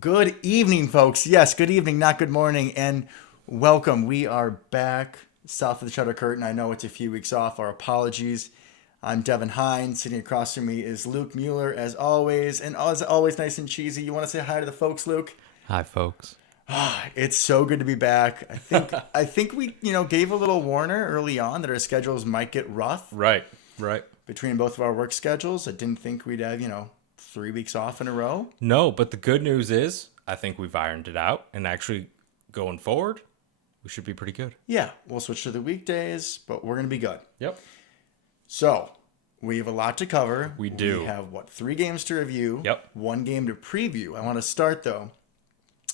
Good evening, folks. Yes, good evening, not good morning, and welcome. We are back south of the Shutter Curtain. I know it's a few weeks off. Our apologies. I'm Devin Hines. Sitting across from me is Luke Mueller, as always, and as always, nice and cheesy. You want to say hi to the folks, Luke? Hi, folks. It's so good to be back. I think we gave a little warner early on that our schedules might get rough Right, right. between both of our work schedules. I didn't think we'd have 3 weeks off in a row. No, but the good news is I think we've ironed it out, and actually going forward, we should be pretty good. Yeah, we'll switch to the weekdays, but we're gonna be good. Yep. So, we have a lot to cover. We do. We have, 3 games to review? Yep. 1 game to preview. I want to start, though,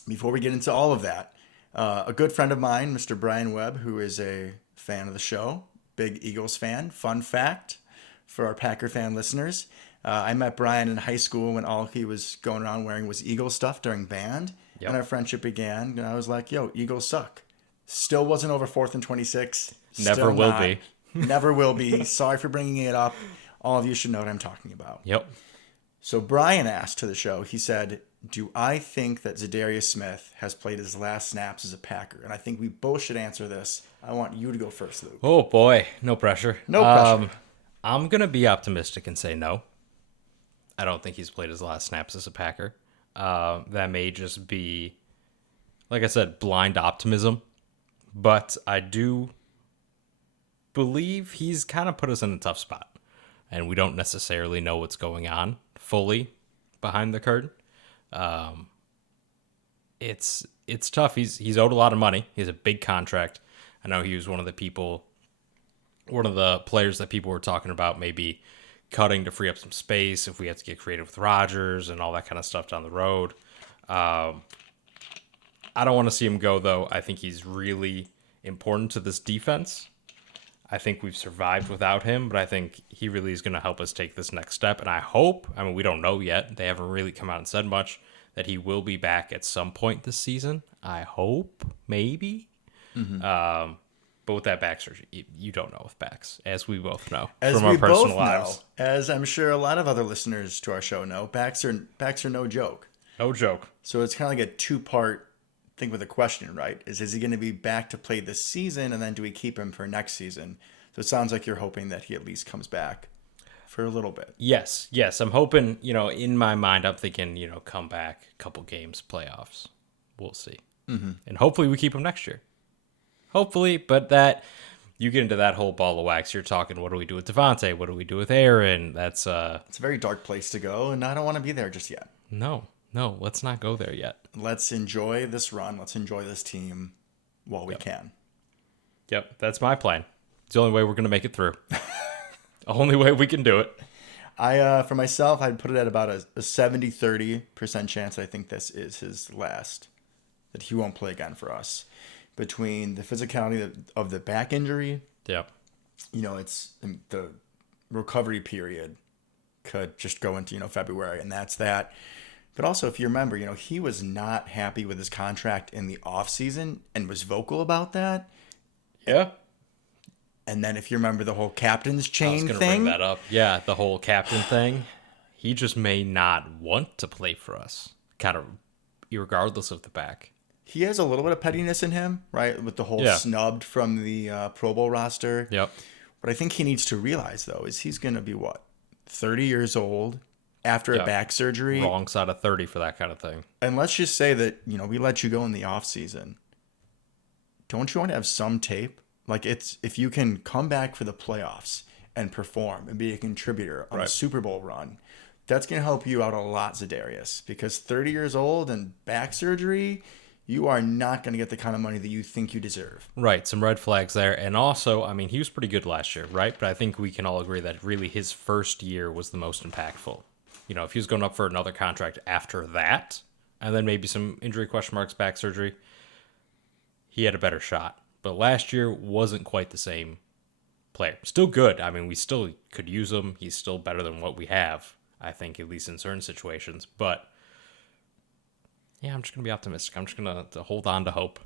before we get into all of that. A good friend of mine, Mr. Brian Webb, who is a fan of the show, big Eagles fan. Fun fact for our Packer fan listeners. I met Brian in high school when all he was going around wearing was Eagles stuff during band. Yep. And our friendship began, and I was like, yo, Eagles suck. Still wasn't over 4th and 26. Never Still will not. be. Never will be. Sorry for bringing it up. All of you should know what I'm talking about. Yep. So Brian asked to the show, he said, do I think that Zadarius Smith has played his last snaps as a Packer? And I think we both should answer this. I want you to go first, Luke. Oh, boy. No pressure. No pressure. I'm going to be optimistic and say no. I don't think he's played his last snaps as a Packer. That may just be, like I said, blind optimism. But I do believe he's kind of put us in a tough spot. And we don't necessarily know what's going on fully behind the curtain. It's tough. He's owed a lot of money. He has a big contract. I know he was one of the players that people were talking about maybe cutting to free up some space if we have to get creative with Rodgers and all that kind of stuff down the road. I don't want to see him go, though. I think he's really important to this defense. I think we've survived without him, but I think he really is going to help us take this next step. And I hope, we don't know yet. They haven't really come out and said much, that he will be back at some point this season. I hope, maybe. Mm-hmm. But with that back surgery, you don't know with backs, as we both know from our personal lives. As I'm sure a lot of other listeners to our show know, backs are no joke. No joke. So it's kind of like a two-part thing with a question, right? Is he going to be back to play this season, and then do we keep him for next season? So it sounds like you're hoping that he at least comes back for a little bit. Yes. I'm hoping, in my mind, I'm thinking, come back, couple games, playoffs. We'll see. Mm-hmm. And hopefully we keep him next year. Hopefully, but that you get into that whole ball of wax. You're talking, what do we do with Devontae? What do we do with Aaron? That's it's a very dark place to go, and I don't want to be there just yet. No, let's not go there yet. Let's enjoy this run. Let's enjoy this team while we can. Yep, that's my plan. It's the only way we're going to make it through. Only way we can do it. For myself, I'd put it at about a 70-30% chance I think this is his last, that he won't play again for us. Between the physicality of the back injury, it's the recovery period could just go into, February, and that's that. But also, if you remember, he was not happy with his contract in the offseason and was vocal about that. Yeah. And then if you remember the whole captain's chain thing. I was going to bring that up. Yeah, the whole captain thing. He just may not want to play for us, kind of regardless of the back. He has a little bit of pettiness in him, right? With the whole snubbed from the Pro Bowl roster. Yep. What I think he needs to realize, though, is he's going to be, 30 years old after a back surgery? Wrong side of 30 for that kind of thing. And let's just say that, we let you go in the offseason. Don't you want to have some tape? Like, if you can come back for the playoffs and perform and be a contributor on a Super Bowl run, that's going to help you out a lot, Zadarius. Because 30 years old and back surgery, you are not going to get the kind of money that you think you deserve. Right. Some red flags there. And also, he was pretty good last year, right? But I think we can all agree that really his first year was the most impactful. If he was going up for another contract after that, and then maybe some injury question marks, back surgery, he had a better shot. But last year wasn't quite the same player. Still good. We still could use him. He's still better than what we have, I think, at least in certain situations. But yeah, I'm just going to be optimistic. I'm just going to hold on to hope.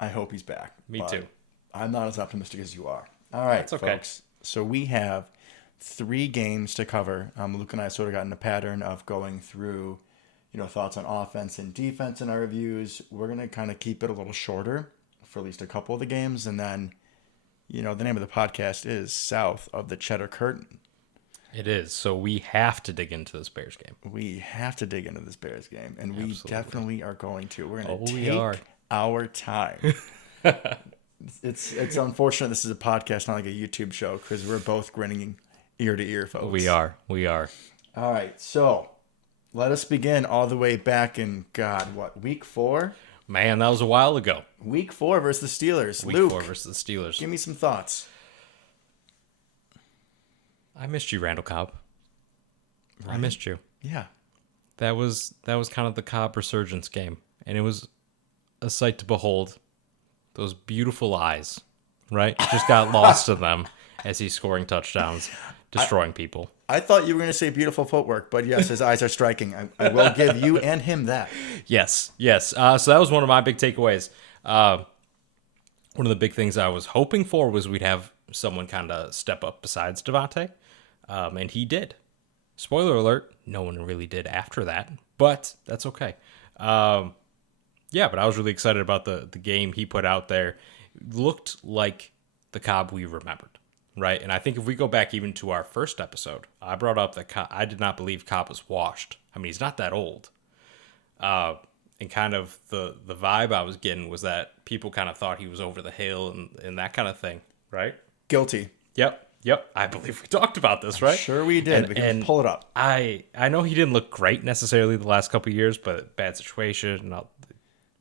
I hope he's back. Me too. I'm not as optimistic as you are. All right, That's okay. Folks. So we have 3 games to cover. Luke and I sort of got in a pattern of going through thoughts on offense and defense in our reviews. We're going to kind of keep it a little shorter for at least a couple of the games. And then, the name of the podcast is South of the Cheddar Curtain. It is. So we have to dig into this Bears game. We have to dig into this Bears game. And Absolutely. We definitely are going to. We're going to we take are. our time. It's unfortunate this is a podcast, not like a YouTube show, because we're both grinning ear to ear, folks. We are. All right, so let us begin all the way back in, week 4? Man, that was a while ago. Week 4 versus the Steelers. Week Luke, 4 versus the Steelers. give me some thoughts. I missed you, Randall Cobb. Right? I missed you. Yeah. That was kind of the Cobb resurgence game, and it was a sight to behold. Those beautiful eyes, right? Just got lost in them as he's scoring touchdowns, destroying people. I thought you were going to say beautiful footwork, but yes, his eyes are striking. I will give you and him that. Yes. So that was one of my big takeaways. One of the big things I was hoping for was we'd have someone kind of step up besides Devontae, and he did. Spoiler alert, no one really did after that, but that's okay. Yeah, but I was really excited about the game he put out there. It looked like the Cobb we remembered, right? And I think if we go back even to our first episode, I brought up that I did not believe Cobb was washed. I mean, he's not that old. And kind of the vibe I was getting was that people kind of thought he was over the hill and that kind of thing, right? Guilty. Yep. I believe we talked about this, right? Sure we did. We can pull it up. I know he didn't look great necessarily the last couple of years, but bad situation.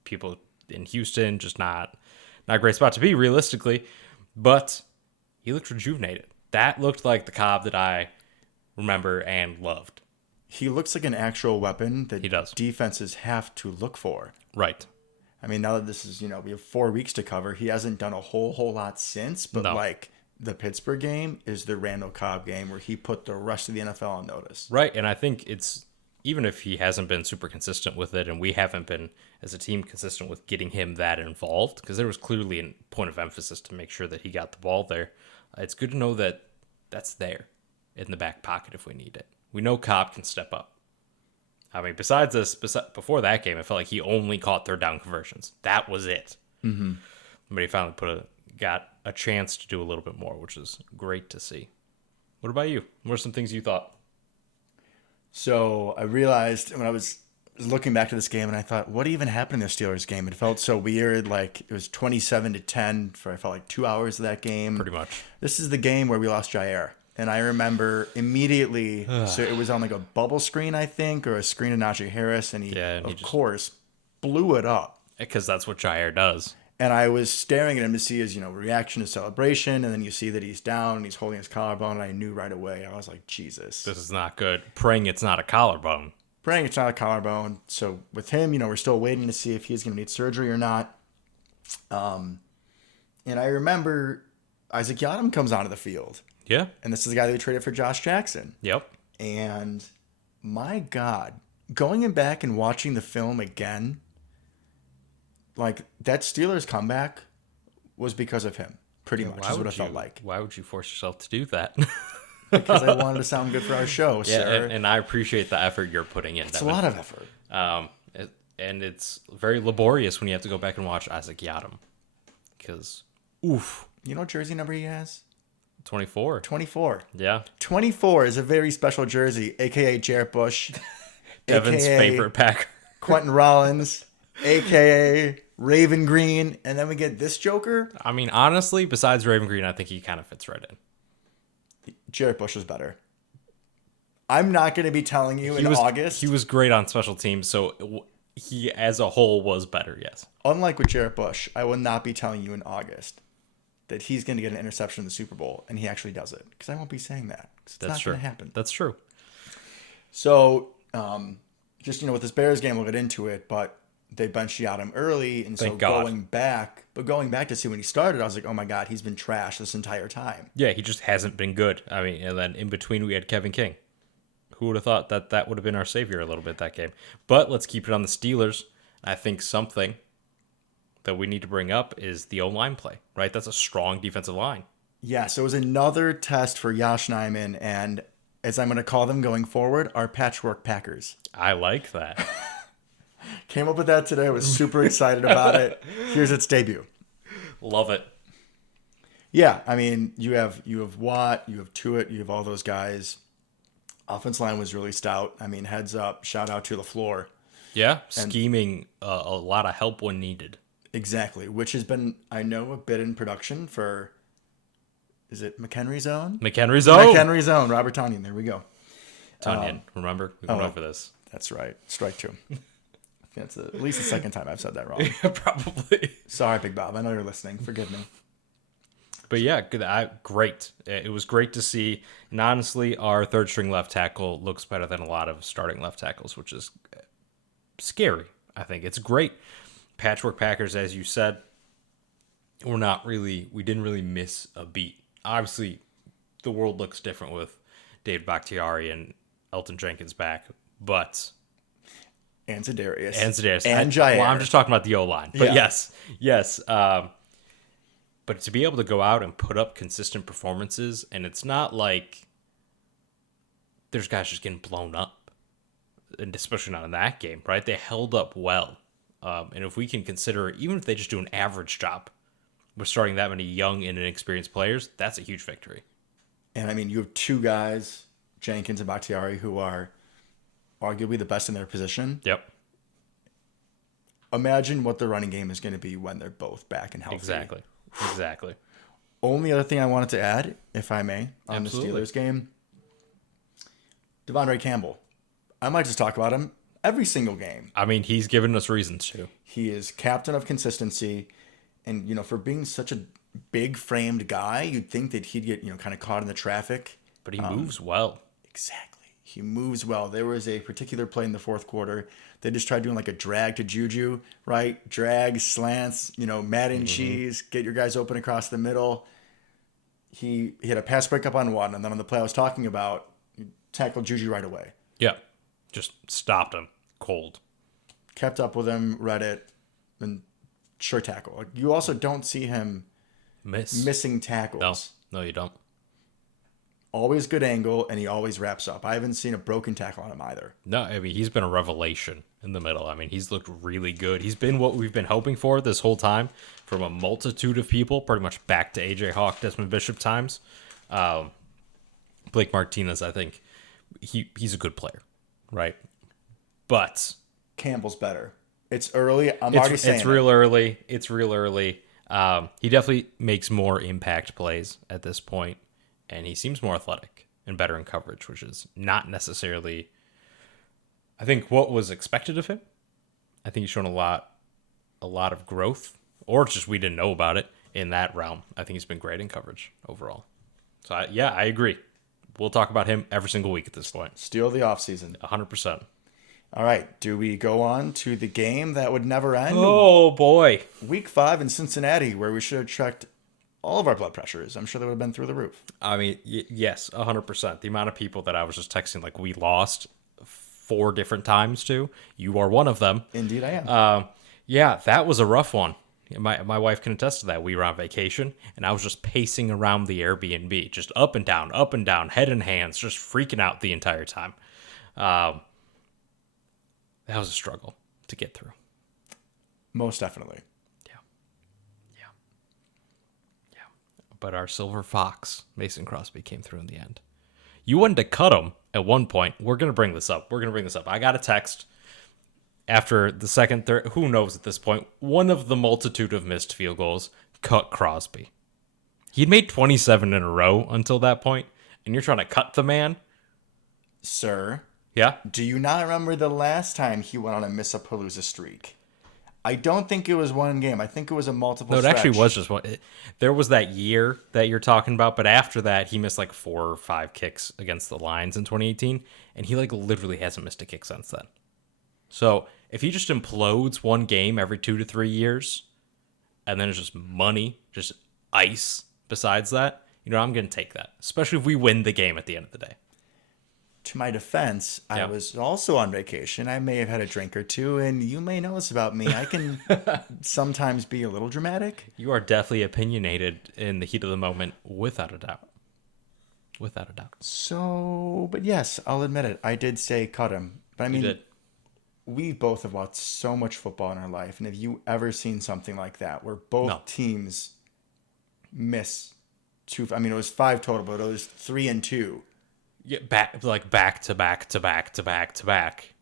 People in Houston, just not a great spot to be realistically. But he looked rejuvenated. That looked like the Cobb that I remember and loved. He looks like an actual weapon that He does. defenses have to look for. Right. I mean, now that this is, we have 4 weeks to cover, he hasn't done a whole lot since, but No. like the Pittsburgh game is the Randall Cobb game where he put the rest of the NFL on notice. Right, and I think it's, even if he hasn't been super consistent with it, and we haven't been, as a team, consistent with getting him that involved, because there was clearly a point of emphasis to make sure that he got the ball there, it's good to know that that's there in the back pocket if we need it. We know Cobb can step up. I mean, before that game, I felt like he only caught third down conversions. That was it. Mm-hmm. But he finally got a chance to do a little bit more, which is great to see. What about you? What are some things you thought? So I realized when I was looking back to this game, and I thought, what even happened in the Steelers game? It felt so weird. Like it was 27-10 for, I felt like 2 hours of that game. Pretty much. This is the game where we lost Jair. And I remember immediately, so it was on like a bubble screen, I think, or a screen of Najee Harris. And he, of course, blew it up. Because that's what Jair does. And I was staring at him to see his, reaction to celebration. And then you see that he's down and he's holding his collarbone. And I knew right away. I was like, Jesus. This is not good. Praying it's not a collarbone. Praying it's not a collarbone. So with him, we're still waiting to see if he's going to need surgery or not. And I remember Isaac Yiadom comes onto the field. Yeah. And this is the guy that we traded for Josh Jackson. Yep. And my God, going back and watching the film again, like that Steelers comeback was because of him, pretty much is what I felt like. Why would you force yourself to do that? Because I wanted to sound good for our show, sir. And I appreciate the effort you're putting in. It's a lot of effort. And it's very laborious when you have to go back and watch Isaac Yiadom. Because, oof. You know what jersey number he has? 24. 24. Yeah. 24 is a very special jersey, a.k.a. Jarrett Bush. Devin's favorite Packer. Quentin Rollins, a.k.a. Raven Green. And then we get this Joker. I mean, honestly, besides Raven Green, I think he kind of fits right in. Jarrett Bush was better. I'm not going to be telling you August. He was great on special teams, so he as a whole was better, yes. Unlike with Jarrett Bush, I will not be telling you in August that he's going to get an interception in the Super Bowl, and he actually does it. Because I won't be saying that. It's not going to happen. That's true. So, just, with this Bears game, we'll get into it, but they benched Yiadom early, and Thank God. going back to see when he started, I was like, oh my God, he's been trashed this entire time. Yeah, he just hasn't been good. I mean, and then in between we had Kevin King. Who would have thought that would have been our savior a little bit that game? But let's keep it on the Steelers. I think something that we need to bring up is the O-line play, right? That's a strong defensive line. Yeah, so it was another test for Yosh Nijman, and as I'm going to call them going forward, our patchwork Packers. I like that. Came up with that today. I was super excited about it. Here's its debut. Love it. Yeah, I mean, you have Watt, you have Tuitt, you have all those guys. Offense line was really stout. I mean, heads up, shout out to LaFleur. Yeah, scheming a lot of help when needed. Exactly, which has been, I know, a bit in production for, is it McHenry's Own? McHenry's Own. McHenry's Own, Robert Tonyan. There we go. Tunyon, remember? We went over this. That's right. Strike two. That's at least the second time I've said that wrong. Probably. Sorry, Big Bob. I know you're listening. Forgive me. But yeah, great. It was great to see. And honestly, our third string left tackle looks better than a lot of starting left tackles, which is scary. I think it's great. Patchwork Packers, as you said, we didn't really miss a beat. Obviously, the world looks different with David Bakhtiari and Elton Jenkins back, but And Za'Darius. And Jair. Well, I'm just talking about the O-line. But Yeah. yes. But to be able to go out and put up consistent performances, and it's not like there's guys just getting blown up, and especially not in that game, right? They held up well. And if we can consider, even if they just do an average job with starting that many young and inexperienced players, that's a huge victory. And I mean, you have two guys, Jenkins and Bakhtiari, who are arguably the best in their position. Yep. Imagine what the running game is going to be when they're both back and healthy. Exactly. Only other thing I wanted to add, if I may, on Absolutely. the Steelers game, Devondre Campbell. I might just talk about him every single game. I mean, he's given us reasons to. He is captain of consistency. And, for being such a big-framed guy, you'd think that he'd get, kind of caught in the traffic. But he moves well. Exactly. He moves well. There was a particular play in the fourth quarter. They just tried doing like a drag to Juju, right? Drag, slants, Matt and cheese, get your guys open across the middle. He had a pass breakup on one, and then on the play I was talking about, he tackled Juju right away. Yeah. Just stopped him cold. Kept up with him, read it, and sure tackle. Like, you also don't see him missing tackles. No, you don't. Always good angle, and he always wraps up. I haven't seen a broken tackle on him either. No, I mean, he's been a revelation in the middle. I mean, he's looked really good. He's been what we've been hoping for this whole time from a multitude of people, pretty much back to A.J. Hawk, Desmond Bishop times. Blake Martinez, I think, he's a good player, right? But Campbell's better. It's early. I'm already saying it's real early. It's real early. He definitely makes more impact plays at this point, and he seems more athletic and better in coverage, which is not necessarily, I think, what was expected of him. I think he's shown a lot of growth, or it's just we didn't know about it in that realm. I think he's been great in coverage overall. So, I agree. We'll talk about him every single week at this point. Steal the offseason. 100%. All right. Do we go on to the game that would never end? Oh, boy. Week 5 in Cincinnati, where we should have checked all of our blood pressures. I'm sure they would have been through the roof. I mean, yes, 100%. The amount of people that I was just texting, like, we lost 4 different times to, you are one of them. Indeed, I am. Yeah, that was a rough one. My wife can attest to that. We were on vacation, and I was just pacing around the Airbnb, just up and down, head in hands, just freaking out the entire time. That was a struggle to get through. Most definitely. Yeah. But our silver fox, Mason Crosby, came through in the end. You wanted to cut him at one point. We're going to bring this up. I got a text after the second, third, who knows at this point, one of the multitude of missed field goals, cut Crosby. He'd made 27 in a row until that point, and you're trying to cut the man? Sir, Yeah? do you not remember the last time he went on a Missapalooza streak? I don't think it was one game. I think it was a multiple No, it stretch. actually was just one. There was that year that you're talking about, but after that, he missed like 4 or 5 kicks against the Lions in 2018, and he like literally hasn't missed a kick since then. So if he just implodes one game every 2 to 3 years, and then it's just money, just ice besides that, I'm going to take that, especially if we win the game at the end of the day. To my defense, I was also on vacation. I may have had a drink or two, and you may know this about me. I can sometimes be a little dramatic. You are definitely opinionated in the heat of the moment, without a doubt. So, but yes, I'll admit it. I did say cut him. But I mean, You did. we both have watched so much football in our life, and have you ever seen something like that where both No. teams miss two? I mean, it was 5 total, but it was 3 and 2. Yeah, back to back to back to back to back.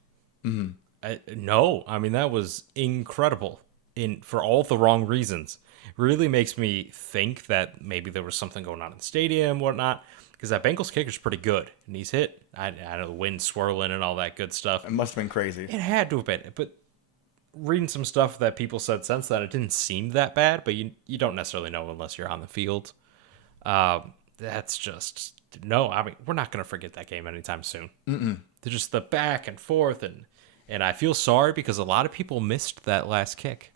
No, I mean that was incredible for all the wrong reasons. Really makes me think that maybe there was something going on in the stadium, whatnot. Because that Bengals kicker's pretty good, and he's hit. I know the wind swirling and all that good stuff. It must have been crazy. It had to have been, but reading some stuff that people said since then, it didn't seem that bad. But you don't necessarily know unless you're on the field. That's just no. I mean, we're not going to forget that game anytime soon. They're just the back and forth, and I feel sorry because a lot of people missed that last kick.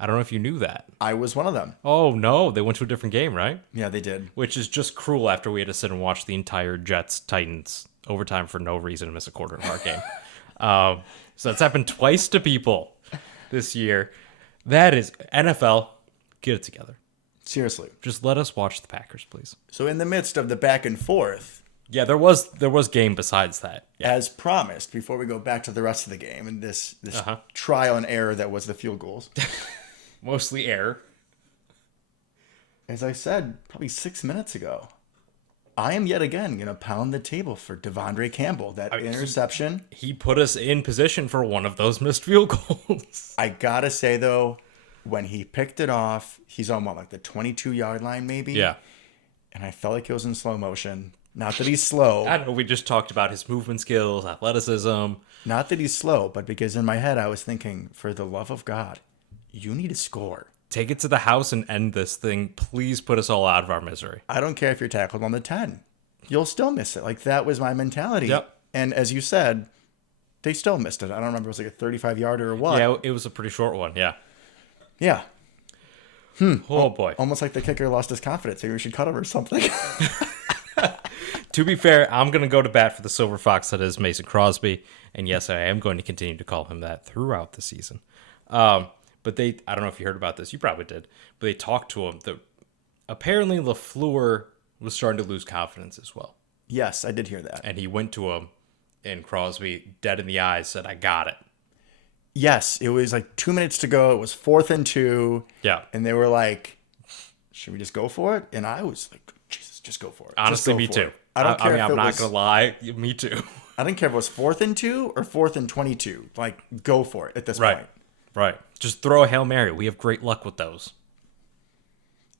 I don't know if you knew that. I was one of them. Oh no, they went to a different game, right? Yeah, they did. Which is just cruel after we had to sit and watch the entire Jets-Titans overtime for no reason and miss a quarter of our game. So that's happened twice to people this year. That is NFL. Get it together. Seriously. Just let us watch the Packers, please. So in the midst of the back and forth, Yeah, there was game besides that. Yeah. as promised, before we go back to the rest of the game and this trial and error that was the field goals, Mostly air. as I said probably 6 minutes ago, I am yet again going to pound the table for Devondre Campbell. That interception. He put us in position for one of those missed field goals. I got to say, though, when he picked it off, he's on like the 22-yard line maybe? Yeah. And I felt like it was in slow motion. Not that he's slow. I know we just talked about his movement skills, athleticism. Not that he's slow, but because in my head I was thinking, for the love of God, you need to score. Take it to the house and end this thing. Please put us all out of our misery. I don't care if you're tackled on the 10. You'll still miss it. Like, that was my mentality. Yep. And as you said, they still missed it. I don't remember if it was like a 35-yarder or what. Yeah, it was a pretty short one. Yeah. Yeah. Oh, boy. Almost like the kicker lost his confidence. Maybe we should cut him or something. To be fair, I'm going to go to bat for the Silver Fox that is Mason Crosby. And yes, I am going to continue to call him that throughout the season. But I don't know if you heard about this. You probably did. But they talked to him. Apparently, LaFleur was starting to lose confidence as well. Yes, I did hear that. And he went to him, and Crosby, dead in the eyes, said, I got it. Yes, it was like 2 minutes to go. It was 4th and 2. Yeah. And they were like, should we just go for it? And I was like, Jesus, just go for it. Honestly, me too. I don't care. I'm not going to lie. Me too. I didn't care if it was 4th and 2 or 4th and 22. Like, go for it at this point. Right. Just throw a Hail Mary. We have great luck with those.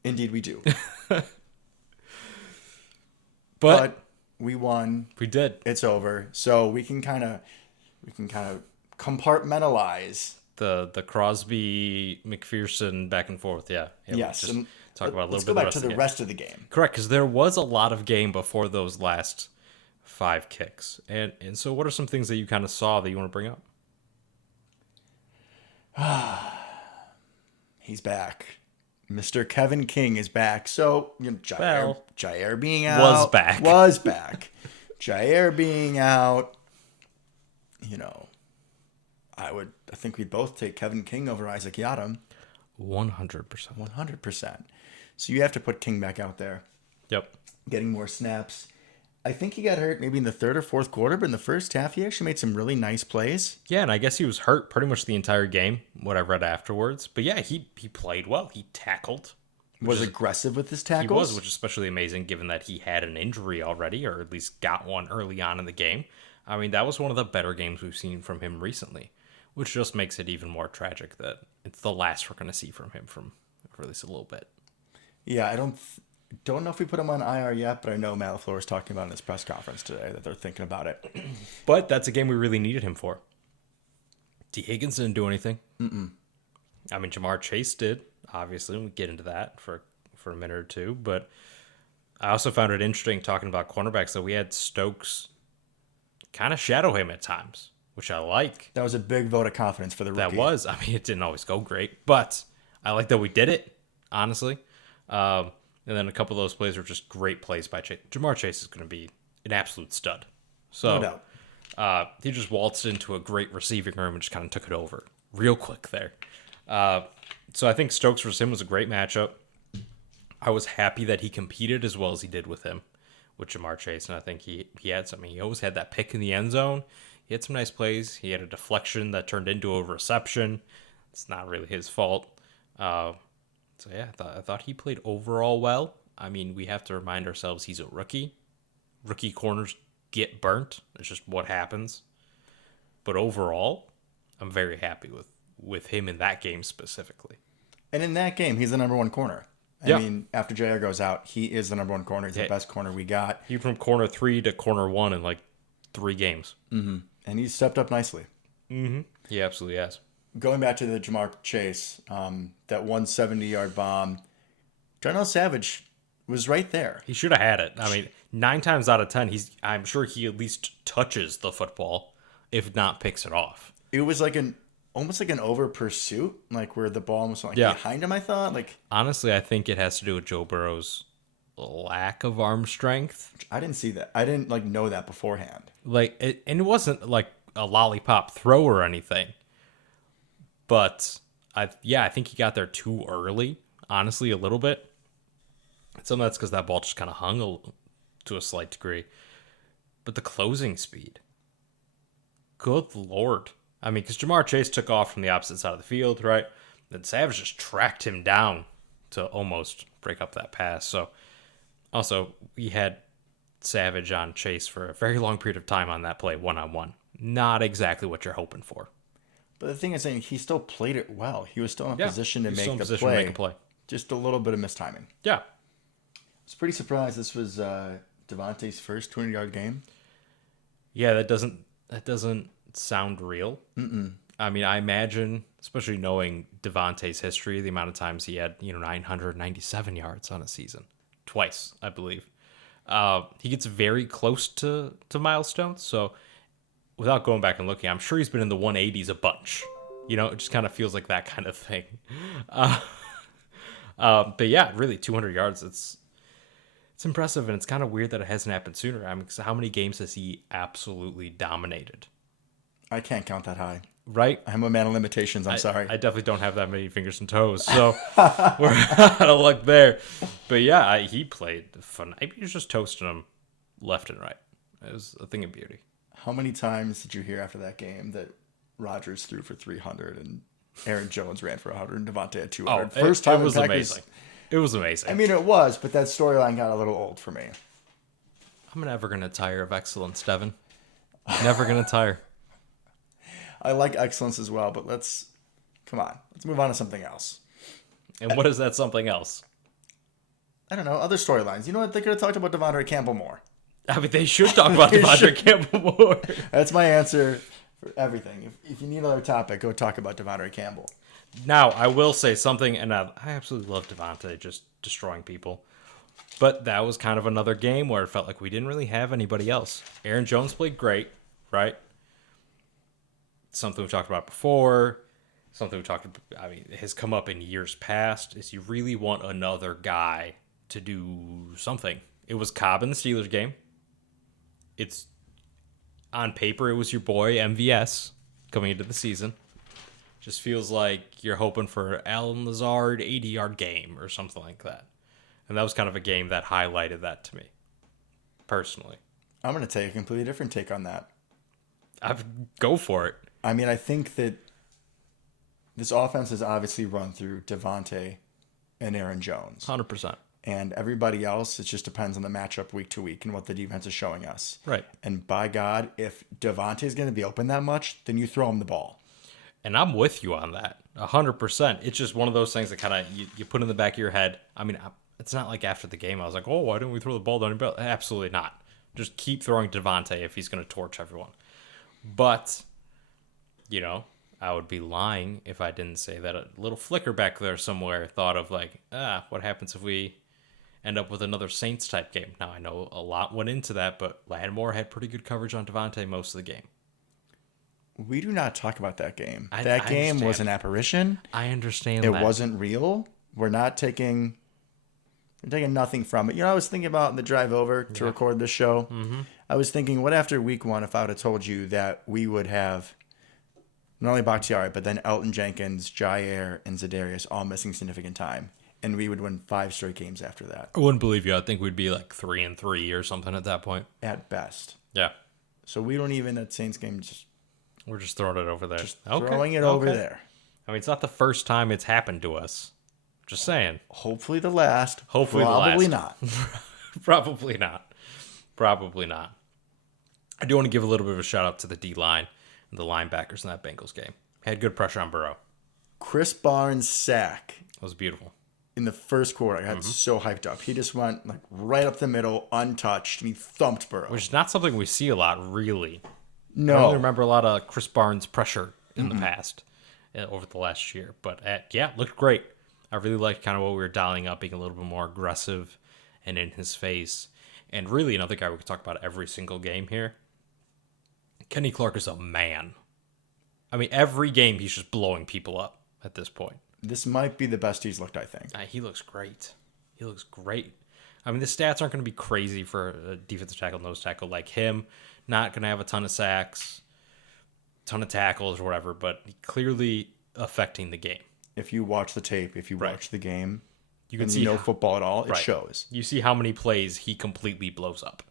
Indeed, we do. But we won. We did. It's over. So we can kind of compartmentalize The Crosby McPherson back and forth. Yeah. yes. We'll just talk about a little let's bit go of back to the rest of the game. Correct, because there was a lot of game before those last 5 kicks. And so what are some things that you kind of saw that you want to bring up? He's back. Mr. Kevin King is back. So, Jair being out. Was back. Jair being out. I think we'd both take Kevin King over Isaac Yiadom. 100%. 100%. So you have to put King back out there. Yep. Getting more snaps. I think he got hurt maybe in the 3rd or 4th quarter, but in the first half, he actually made some really nice plays. Yeah, and I guess he was hurt pretty much the entire game, what I read afterwards. But yeah, he played well. He tackled. Was aggressive with his tackles. He was, which is especially amazing given that he had an injury already, or at least got one early on in the game. I mean, that was one of the better games we've seen from him recently, which just makes it even more tragic that it's the last we're going to see from him for at least a little bit. Yeah, I don't know if we put him on IR yet, but I know Matt LaFleur was talking about in his press conference today that they're thinking about it. But that's a game we really needed him for. T. Higgins didn't do anything. I mean, Jamar Chase did, obviously. We'll get into that for a minute or two. But I also found it interesting talking about cornerbacks that we had Stokes kind of shadow him at times, which I like. That was a big vote of confidence for the rookie. That was. I mean, it didn't always go great, but I like that we did it, honestly. And then a couple of those plays were just great plays by Chase. Jamar Chase is going to be an absolute stud. So No doubt. he just waltzed into a great receiving room and just kind of took it over real quick there. So I think Stokes versus him was a great matchup. I was happy that he competed as well as he did with him, with Jamar Chase. And I think he had something. He always had that pick in the end zone. He had some nice plays. He had a deflection that turned into a reception. It's not really his fault. So yeah, I thought he played overall well. I mean, we have to remind ourselves he's a rookie. Rookie corners get burnt. It's just what happens. But overall, I'm very happy with him in that game specifically. And in that game, he's the number one corner. I mean, after JR goes out, he is the number one corner. He's the best corner we got. He from corner 3 to corner 1 in like 3 games. Mm-hmm. And he's stepped up nicely. Mm-hmm. He absolutely has. Going back to the Jamar Chase, that 170-yard bomb, Darnell Savage was right there. He should have had it. I mean, 9 times out of 10, I'm sure he at least touches the football, if not picks it off. It was like almost like an over pursuit, like where the ball was behind him. I thought, honestly, I think it has to do with Joe Burrow's lack of arm strength. I didn't see that. I didn't know that beforehand. And it wasn't like a lollipop throw or anything. But I think he got there too early. Honestly, a little bit. Some of that's because that ball just kind of hung to a slight degree. But the closing speed, good Lord. I mean, because Jamar Chase took off from the opposite side of the field, right? Then Savage just tracked him down to almost break up that pass. So, also, we had Savage on Chase for a very long period of time on that play, one-on-one. Not exactly what you're hoping for. But the thing is, he still played it well. He was still in a position to make the play. Just a little bit of mistiming. Yeah. I was pretty surprised this was Devontae's first 200-yard game. Yeah, that doesn't sound real. Mm-mm. I mean, I imagine, especially knowing Devontae's history, the amount of times he had 997 yards on a season. Twice, I believe. He gets very close to milestones, so without going back and looking, I'm sure he's been in the 180s a bunch. It just kind of feels like that kind of thing. But yeah, really, 200 yards, it's impressive, and it's kind of weird that it hasn't happened sooner. I mean, how many games has he absolutely dominated? I can't count that high. Right? I'm a man of limitations. I'm sorry. I definitely don't have that many fingers and toes, so we're out of luck there. But yeah, he played fun. He was just toasting them left and right. It was a thing of beauty. How many times did you hear after that game that Rodgers threw for 300 and Aaron Jones ran for 100 and Devontae had 200? First time it was amazing. It was amazing. I mean, it was, but that storyline got a little old for me. I'm never going to tire of excellence, Devin. Never going to tire. I like excellence as well, but let's move on to something else. And what is that something else? I don't know, other storylines. You know what? They could have talked about Devontae Campbell more. I mean, they should talk about Devontae Campbell more. That's my answer for everything. If you need another topic, go talk about Devontae Campbell. Now, I will say something, and I absolutely love Devontae just destroying people. But that was kind of another game where it felt like we didn't really have anybody else. Aaron Jones played great, right? Something we talked about before. Has come up in years past, is you really want another guy to do something. It was Cobb in the Steelers game. It's on paper, it was your boy MVS coming into the season. Just feels like you're hoping for Alan Lazard 80-yard game or something like that. And that was kind of a game that highlighted that to me, personally. I'm going to take a completely different take on that. Go for it. I mean, I think that this offense is obviously run through Devontae and Aaron Jones. 100%. And everybody else, it just depends on the matchup week to week and what the defense is showing us. Right. And by God, if Devontae is going to be open that much, then you throw him the ball. And I'm with you on that, 100%. It's just one of those things that kind of you put in the back of your head. I mean, it's not like after the game I was like, oh, why didn't we throw the ball down your belt? Absolutely not. Just keep throwing Devontae if he's going to torch everyone. But, I would be lying if I didn't say that a little flicker back there somewhere thought of like, what happens if we end up with another Saints-type game? Now, I know a lot went into that, but Lattimore had pretty good coverage on Devontae most of the game. We do not talk about that game. That game was an apparition. I understand that. It wasn't real. We're taking nothing from it. I was thinking about in the drive over to record this show. Mm-hmm. I was thinking, what after week 1 if I would have told you that we would have not only Bakhtiari, but then Elton Jenkins, Jair, and Za'Darius all missing significant time. And we would win 5 straight games after that. I wouldn't believe you. I think we'd be like 3-3 or something at that point. At best. Yeah. So we don't even, that Saints game, We're just throwing it over there. throwing it over there. I mean, it's not the first time it's happened to us. Just saying. Hopefully the last. Hopefully Probably the last. not. Probably not. Probably not. I do want to give a little bit of a shout out to the D-line and the linebackers in that Bengals game. Had good pressure on Burrow. Chris Barnes' sack It was beautiful. in the first quarter, I got so hyped up. He just went like right up the middle, untouched, and he thumped Burrow. Which is not something we see a lot, really. No. I only remember a lot of Chris Barnes pressure in the past over the last year. But yeah, looked great. I really liked kind of what we were dialing up, being a little bit more aggressive and in his face. And really another guy we could talk about every single game here. Kenny Clark is a man. I mean, every game he's just blowing people up at this point. This might be the best he's looked, I think. He looks great. He looks great. I mean, the stats aren't going to be crazy for a defensive tackle, nose tackle like him. Not going to have a ton of sacks, ton of tackles or whatever, but clearly affecting the game. If you watch the tape, if you watch the game, You can and see you know football at all, it right. shows. You see how many plays he completely blows up.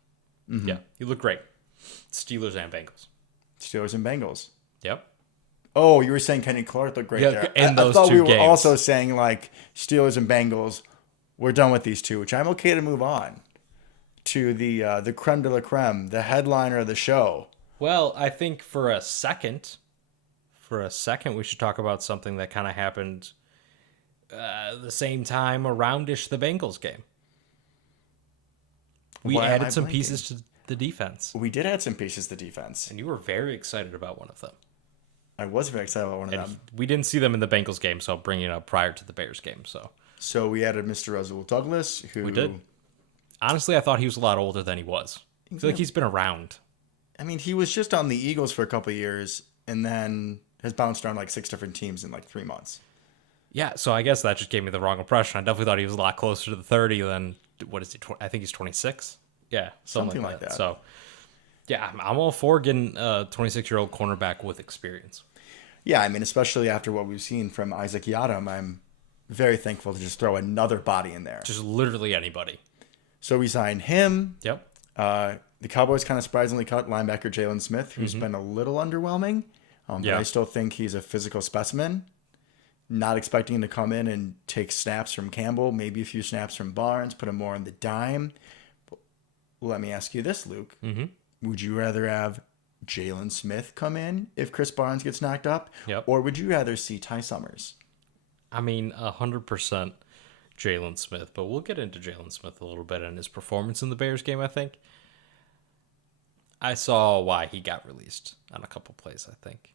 Yeah, he looked great. Steelers and Bengals. Steelers and Bengals. Yep. Oh, you were saying Kenny Clark looked great Yeah, there. in those I thought two we were games. also saying like Steelers and Bengals. We're done with these two, which I'm okay to move on to the creme de la creme, the headliner of the show. Well, I think for a second, we should talk about something that kind of happened the same time aroundish the Bengals game. We Why am I added some blanking? pieces to the defense, We did add some pieces to defense. and you were very excited about one of them. I was very excited about one of And them. we didn't see them in the Bengals game, so I'll bring it up prior to the Bears game. So we added Mr. Rasul Douglas, who We did. Honestly, I thought he was a lot older than he was. I feel like he's been around. I mean, he was just on the Eagles for a couple of years and then has bounced around like 6 different teams in like 3 months. Yeah, so I guess that just gave me the wrong impression. I definitely thought he was a lot closer to the 30 than, what is he, I think he's 26? Yeah, something like that. So, yeah, I'm all for getting a 26-year-old cornerback with experience. Yeah, I mean, especially after what we've seen from Isaac Yiadom, I'm very thankful to just throw another body in there. Just literally anybody. So we signed him. Yep. The Cowboys kind of surprisingly cut linebacker Jalen Smith, who's been a little underwhelming. But I still think he's a physical specimen. Not expecting him to come in and take snaps from Campbell, maybe a few snaps from Barnes, put him more on the dime. But let me ask you this, Luke. Would you rather have Jalen Smith come in if Chris Barnes gets knocked up? Yep. Or would you rather see Ty Summers? I mean, 100% Jalen Smith, but we'll get into Jalen Smith a little bit and his performance in the Bears game, I think. I saw why he got released on a couple plays, I think.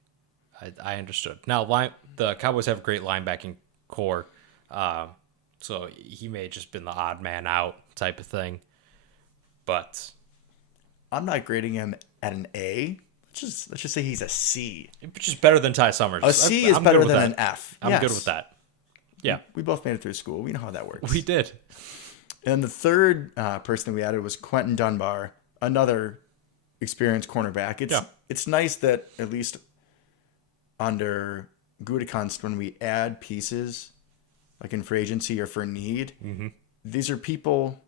I understood. Now, the Cowboys have a great linebacking core, so he may have just been the odd man out type of thing. But I'm not grading him at an A. Let's just say he's a C. which is better than Ty Summers. A C is I'm better good with than that. an F. I'm Yes. good with that. Yeah, We both made it through school. We know how that works. we did. And the third person we added was Quentin Dunbar, another experienced cornerback. It's nice that at least under Gutekunst, when we add pieces, like in free agency or for need, these are people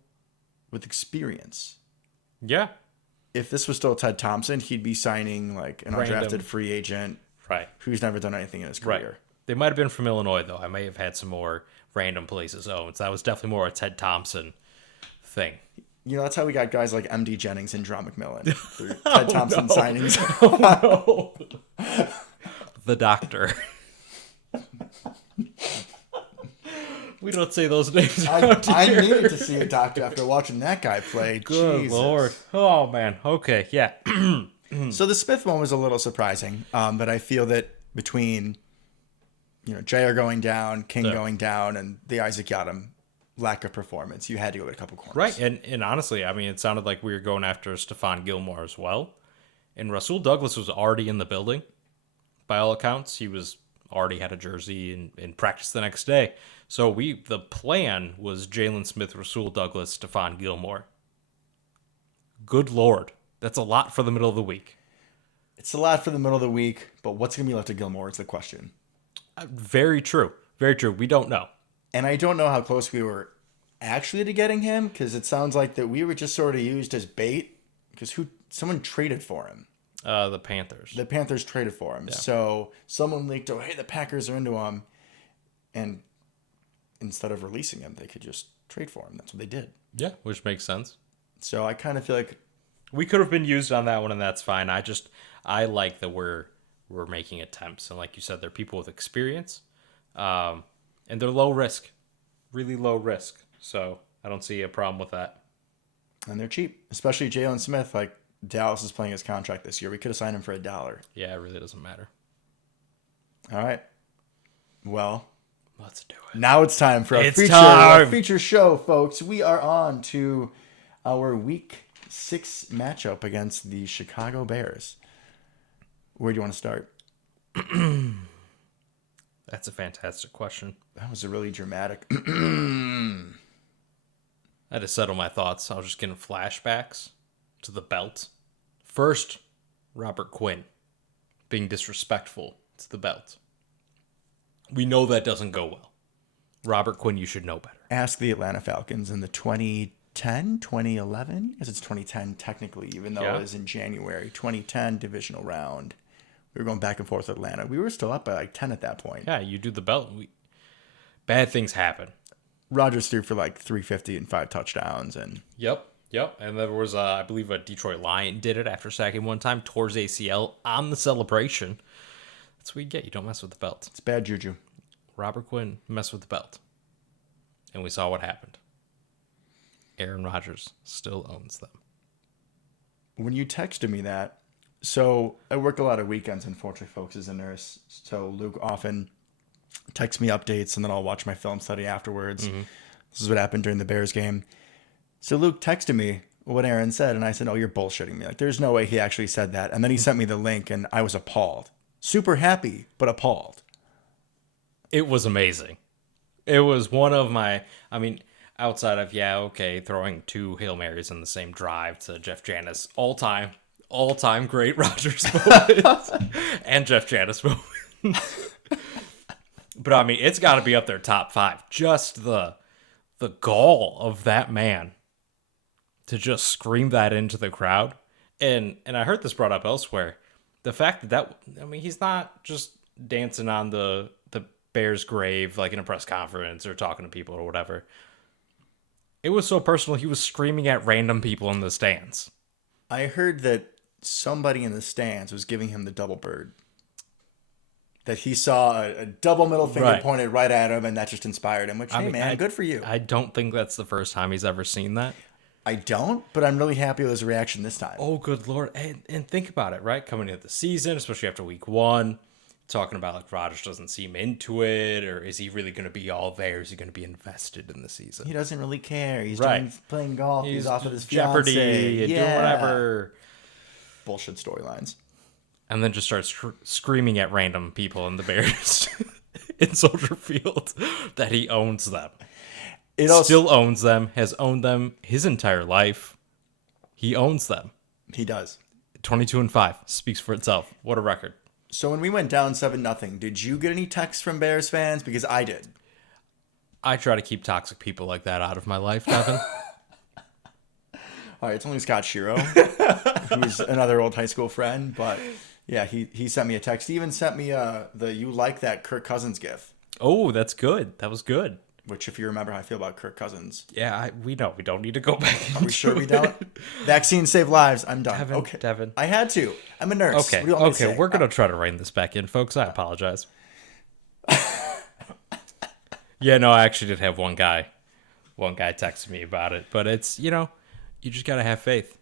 with experience. Yeah. If this was still Ted Thompson, he'd be signing like an undrafted free agent Right. who's never done anything in his Right. career. They might have been from Illinois, though. I may have had some more random places. Oh, that was definitely more a Ted Thompson thing. You know, that's how we got guys like MD Jennings and John McMillan through Ted Thompson signings. The doctor. We don't say those names. I needed to see a doctor after watching that guy play. Good Jesus. Lord. Oh, man. Okay. Yeah. So the Smith one was a little surprising, but I feel that between, Jair going down, King going down, and the Isaac Yiadom lack of performance, you had to go with a couple corners. Right. And honestly, I mean, it sounded like we were going after Stephon Gilmore as well. And Rasul Douglas was already in the building. By all accounts, he was already had a jersey in practice the next day. So the plan was Jalen Smith, Rasul Douglas, Stephon Gilmore. Good Lord. That's a lot for the middle of the week. It's a lot for the middle of the week, but what's going to be left of Gilmore is the question. Very true. Very true. We don't know. And I don't know how close we were actually to getting him, because it sounds like that we were just sort of used as bait, because who someone traded for him. The Panthers. The Panthers traded for him. Yeah. So someone leaked, oh, hey, the Packers are into him. And instead of releasing him, they could just trade for him. That's what they did. Yeah, which makes sense. So I kind of feel like we could have been used on that one, and that's fine. I like that we're making attempts, and like you said, they're people with experience, and they're low risk, really low risk. So I don't see a problem with that. And they're cheap, especially Jalen Smith. Like Dallas is playing his contract this year. We could have signed him for $1. Yeah, it really doesn't matter. All right. Well, let's do it. Now it's time for our feature show, folks. We are on to our Week 6 matchup against the Chicago Bears. Where do you want to start? That's a fantastic question. That was a really dramatic. I had to settle my thoughts. I was just getting flashbacks to the belt. First, Robert Quinn being disrespectful to the belt. We know that doesn't go well. Robert Quinn, you should know better. Ask the Atlanta Falcons in the 2010, 2011, because it's 2010 technically, even though it was in January. 2010 divisional round. We were going back and forth with Atlanta. We were still up by like 10 at that point. Yeah, you do the belt. Bad things happen. Rodgers threw for like 350 and 5 touchdowns. And Yep. And there was, I believe, a Detroit Lion did it after sacking one time, tore his ACL on the celebration. That's what you get. You don't mess with the belt. It's bad juju. Robert Quinn messed with the belt. And we saw what happened. Aaron Rodgers still owns them. When you texted me that, so I work a lot of weekends, unfortunately, folks, as a nurse. So Luke often texts me updates, and then I'll watch my film study afterwards. Mm-hmm. This is what happened during the Bears game. So Luke texted me what Aaron said, and I said, oh, you're bullshitting me. Like, there's no way he actually said that. And then he sent me the link, and I was appalled. Super happy, but appalled. It was amazing. It was one of my, outside of, throwing 2 Hail Marys in the same drive to Jeff Janis, all-time great Rodgers moment, and Jeff Janis moment. But, it's got to be up there top 5. Just the gall of that man to just scream that into the crowd. And I heard this brought up elsewhere. The fact that he's not just dancing on the Bears' grave like in a press conference or talking to people or whatever. It was so personal, he was screaming at random people in the stands. I heard that somebody in the stands was giving him the double bird. That he saw a double middle finger pointed right at him, and that just inspired him, which, man, good for you. I don't think that's the first time he's ever seen that. I don't, but I'm really happy with his reaction this time. Oh, good Lord. And think about it, right? Coming into the season, especially after week 1, talking about like Rodgers doesn't seem into it, or is he really going to be all there? Is he going to be invested in the season? He doesn't really care. He's playing golf. He's off with his Jeopardy fiance. And doing whatever. Bullshit storylines. And then just starts screaming at random people in the Bears in Soldier Field that he owns them. Still owns them, has owned them his entire life. He owns them. He does. 22-5 speaks for itself. What a record. So when we went down 7-0, did you get any texts from Bears fans? Because I did. I try to keep toxic people like that out of my life, Devin. All right, it's only Scott Shiro, who's another old high school friend. But yeah, he sent me a text. He even sent me the "You Like That" Kirk Cousins gif. Oh, that's good. That was good. Which, if you remember how I feel about Kirk Cousins. Yeah, we know. We don't need to go back into Are we sure we don't? Vaccines save lives. I'm done. Devin. I had to. I'm a nurse. Okay, we're going to try to rein this back in, folks. I apologize. Yeah, no, I actually did have one guy texted me about it. But it's, you just got to have faith.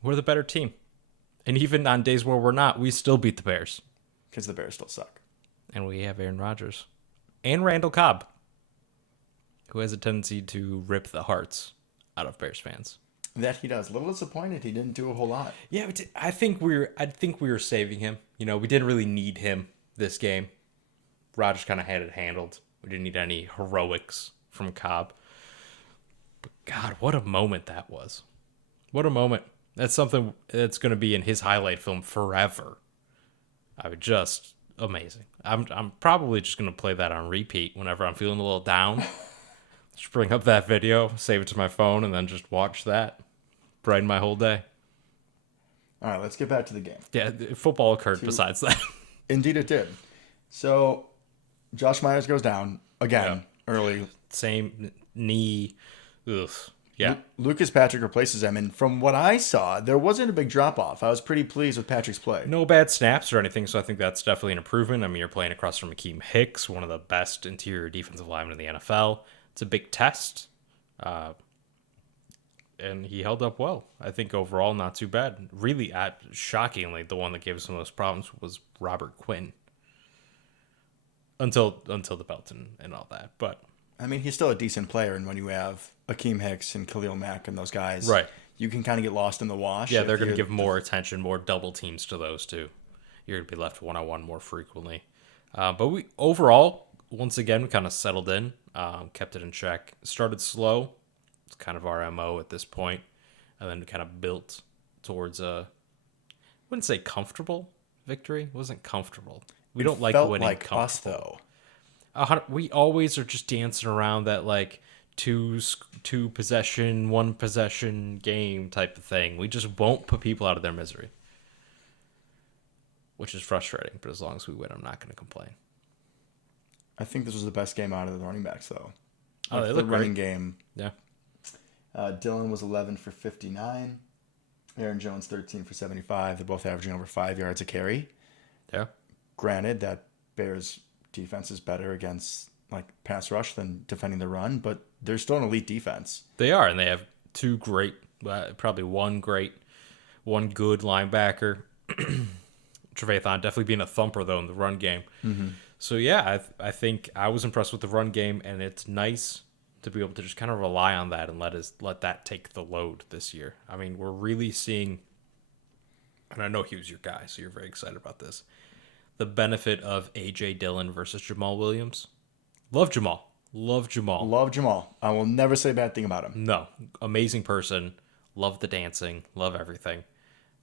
We're the better team. And even on days where we're not, we still beat the Bears. Because the Bears still suck. And we have Aaron Rodgers. And Randall Cobb, who has a tendency to rip the hearts out of Bears fans. That he does. A little disappointed he didn't do a whole lot. Yeah, I think we were saving him. We didn't really need him this game. Rodgers kind of had it handled. We didn't need any heroics from Cobb. But God, what a moment that was. What a moment. That's something that's going to be in his highlight film forever. Just amazing. I'm probably just going to play that on repeat whenever I'm feeling a little down. Just bring up that video, save it to my phone, and then just watch that. Brighten my whole day. All right, let's get back to the game. Yeah, football occurred besides that. Indeed, it did. So, Josh Myers goes down again Yeah. early. Same knee. Ugh. Yeah. Lucas Patrick replaces him, and from what I saw, there wasn't a big drop off. I was pretty pleased with Patrick's play. No bad snaps or anything, so I think that's definitely an improvement. I mean, you're playing across from Akeem Hicks, one of the best interior defensive linemen in the NFL. It's a big test, and he held up well. I think overall, not too bad. Really, shockingly, the one that gave us the most problems was Robert Quinn. Until the belt and all that, but I mean, he's still a decent player, and when you have Akeem Hicks and Khalil Mack and those guys, right, you can kind of get lost in the wash. yeah, they're going to give more attention, more double teams to those two. You're going to be left one-on-one more frequently. But we overall, once again, we kind of settled in, kept it in check. Started slow. It's kind of our MO at this point, and then kind of built towards I wouldn't say comfortable victory. It wasn't comfortable. We don't like winning like us, comfortable. We always are just dancing around that like two possession, one possession game type of thing. We just won't put people out of their misery, which is frustrating. But as long as we win, I'm not going to complain. I think this was the best game out of the running backs, though. Oh, they the look running great. game. Yeah. Dylan was 11 for 59. Aaron Jones 13 for 75. They're both averaging over 5 yards a carry. Yeah. Granted, that Bears defense is better against like pass rush than defending the run, but they're still an elite defense. They are, and they have two great, probably one good linebacker. Trevathan definitely being a thumper though in the run game. Mm-hmm. So yeah, I think I was impressed with the run game, and it's nice to be able to just kind of rely on that and let that take the load this year. I mean, we're really seeing, and I know he was your guy, so you're very excited about this. The benefit of A.J. Dillon versus Jamal Williams. Love Jamal. Love Jamal. I will never say a bad thing about him. No. Amazing person. Love the dancing. Love everything.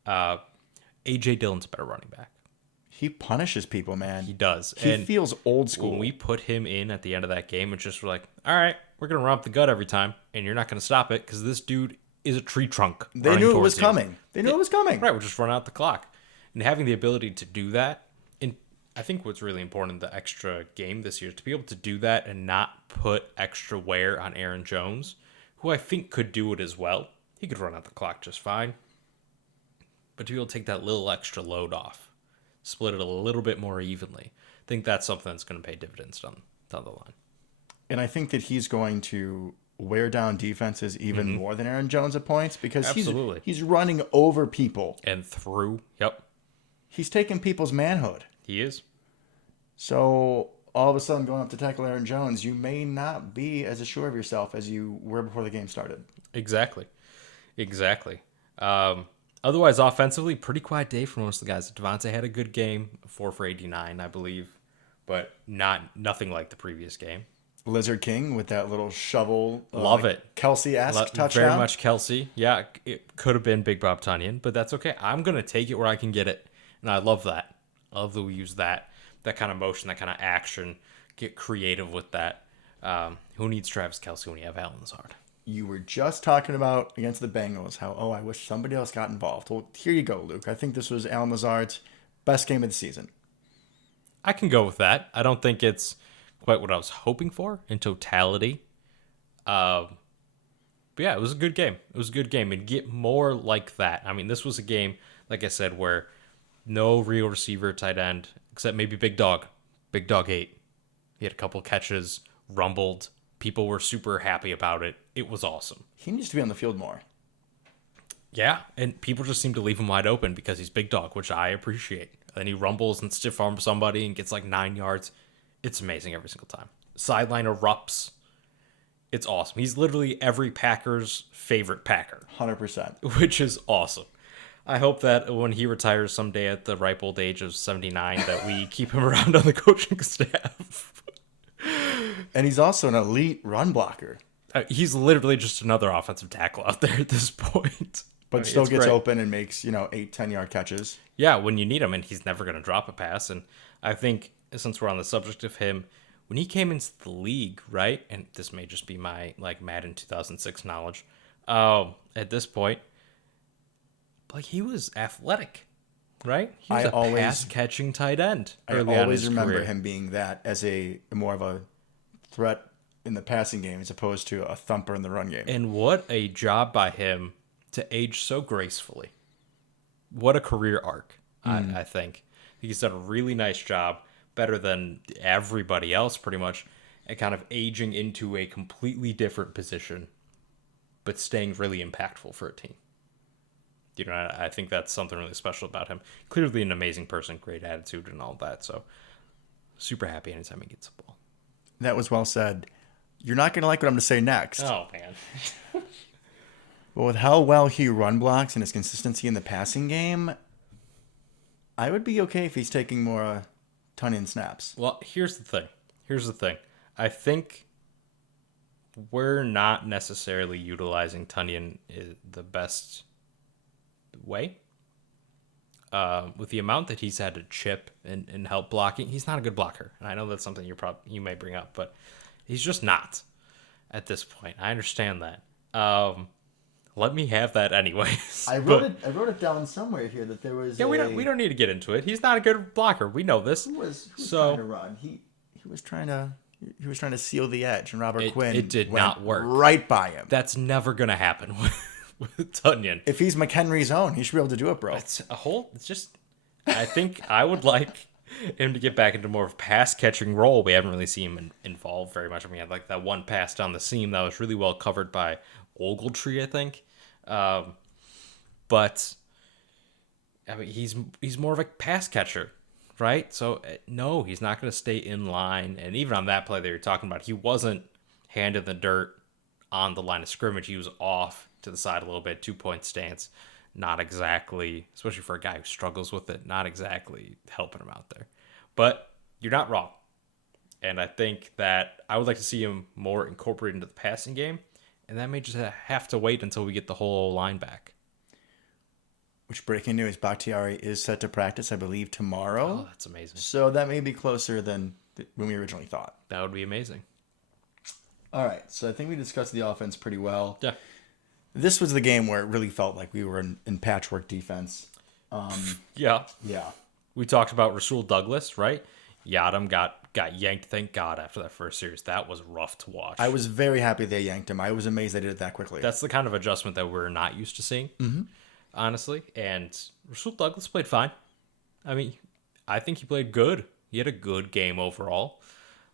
A.J. Dillon's a better running back. He punishes people, man. He does. He feels old school. When we put him in at the end of that game, it's just like, all right, we're going to run up the gut every time, and you're not going to stop it because this dude is a tree trunk. They knew it was coming. Right, we're just running out the clock. And having the ability to do that, I think what's really important in the extra game this year is to be able to do that and not put extra wear on Aaron Jones, who I think could do it as well. He could run out the clock just fine. But to be able to take that little extra load off, split it a little bit more evenly, I think that's something that's going to pay dividends down the line. And I think that he's going to wear down defenses even more than Aaron Jones at points because he's running over people. And through, yep. He's taking people's manhood. He is. So all of a sudden going up to tackle Aaron Jones, you may not be as assured of yourself as you were before the game started. Exactly. Otherwise, offensively, pretty quiet day for most of the guys. Devontae had a good game, 4 for 89, I believe, but nothing like the previous game. Lizard King with that little shovel. Love it. Kelsey-esque touchdown. Very much Kelsey. Yeah, it could have been Big Bob Tunyon, but that's okay. I'm going to take it where I can get it, and I love that. I love that we use that kind of motion, that kind of action, get creative with that. Who needs Travis Kelce when you have Allen Lazard? You were just talking about against the Bengals how, I wish somebody else got involved. Well, here you go, Luke. I think this was Allen Lazard's best game of the season. I can go with that. I don't think it's quite what I was hoping for in totality. But yeah, it was a good game. And get more like that. I mean, this was a game, like I said, where no real receiver, tight end, except maybe Big Dog. Big Dog 8. He had a couple catches, rumbled. People were super happy about it. It was awesome. He needs to be on the field more. Yeah, and people just seem to leave him wide open because he's Big Dog, which I appreciate. And he rumbles and stiff arms somebody and gets like 9 yards. It's amazing every single time. Sideline erupts. It's awesome. He's literally every Packer's favorite Packer. 100%. Which is awesome. I hope that when he retires someday at the ripe old age of 79, that we keep him around on the coaching staff. And he's also an elite run blocker. He's literally just another offensive tackle out there at this point. But still gets open and makes, 8, 10-yard catches. Yeah, when you need him, and he's never going to drop a pass. And I think, since we're on the subject of him, when he came into the league, right, and this may just be my, Madden 2006 knowledge, at this point, like he was athletic, right? He I was a always- pass catching tight end. I Early on in always his remember career. him being that as a more of a threat in the passing game as opposed to a thumper in the run game. And what a job by him to age so gracefully. What a career arc, I think. He's done a really nice job, better than everybody else pretty much, and kind of aging into a completely different position, but staying really impactful for a team. You know, I think that's something really special about him. Clearly an amazing person, great attitude and all that, so super happy anytime he gets the ball. That was well said. You're not going to like what I'm going to say next. Oh, man. But with how well he run blocks and his consistency in the passing game, I would be okay if he's taking more Tunyon snaps. Well, here's the thing. I think we're not necessarily utilizing Tunyon the best way. With the amount that he's had to chip and help blocking, he's not a good blocker. And I know that's something you may bring up, but he's just not at this point. I understand that. Let me have that anyways. I wrote it down somewhere here that there was. Yeah, we don't need to get into it. He's not a good blocker. We know this. Who was So- trying to run? He was trying to seal the edge, and Robert Quinn. it did went not work. right by him. That's never gonna happen with Tunyon. If he's McHenry's own, he should be able to do it, bro. It's just, I think I would like him to get back into more of a pass catching role. We haven't really seen him involved very much. I mean, had like that one pass down the seam that was really well covered by Ogletree, I think. But I mean, he's more of a pass catcher, right? So no, he's not going to stay in line. And even on that play that you're talking about, he wasn't hand in the dirt on the line of scrimmage. He was off to the side a little bit, 2-point stance. Not exactly, especially for a guy who struggles with it, not exactly helping him out there. But you're not wrong. And I think that I would like to see him more incorporated into the passing game. And that may just have to wait until we get the whole line back. Which, breaking news, Bakhtiari is set to practice, I believe, tomorrow. Oh, that's amazing. So that may be closer than when we originally thought. That would be amazing. All right, so I think we discussed the offense pretty well. Yeah. This was the game where it really felt like we were in patchwork defense. Yeah. Yeah. We talked about Rasul Douglas, right? Yadam got yanked, thank God, after that first series. That was rough to watch. I was very happy they yanked him. I was amazed they did it that quickly. That's the kind of adjustment that we're not used to seeing, honestly. And Rasul Douglas played fine. I mean, I think he played good. He had a good game overall.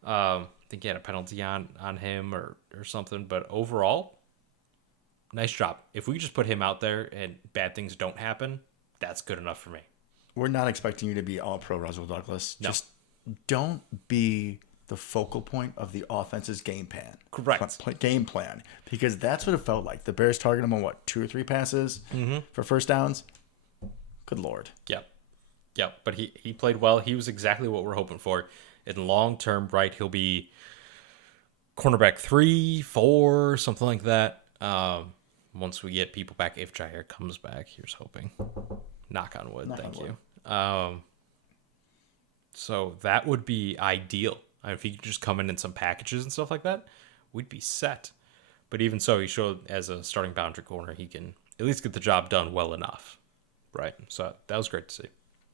I think he had a penalty on him or something. But overall, nice job. If we could just put him out there and bad things don't happen, that's good enough for me. We're not expecting you to be all pro Russell Douglas. No. Just don't be the focal point of the offense's game plan. Correct. Game plan. Because that's what it felt like. The Bears targeted him on, 2 or 3 passes for first downs? Good Lord. Yep. But he played well. He was exactly what we're hoping for. In long term, right, he'll be cornerback 3, 4, something like that. Once we get people back, if Jair comes back, here's hoping. Knock on wood. Thank you. So that would be ideal. If he could just come in some packages and stuff like that, we'd be set. But even so, he showed as a starting boundary corner, he can at least get the job done well enough. Right. So that was great to see.